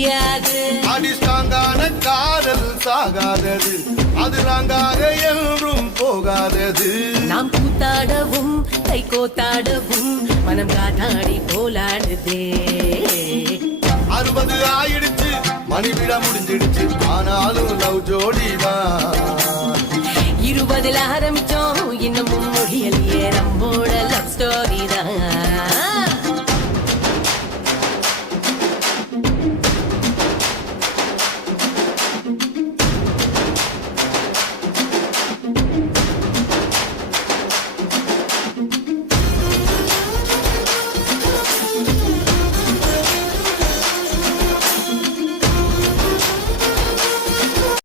முடியாது. அடிஸ்டாங்கான காதல் சாகாதது, அது நாங்காக என்றும் போகாதது. நாம் கூத்தாடவும் கை கோத்தாடவும் மனம் காத்தாடி போலாடுதே. 60 ஆயிடுச்சு, மணி விழா முடிஞ்சிடுச்சு, ஆனாலும் லவ் ஜோடிதான். 20 ஆரம்பிச்சோம், இன்னமும் முடியலையே நம்மோட லவ் ஸ்டோரி.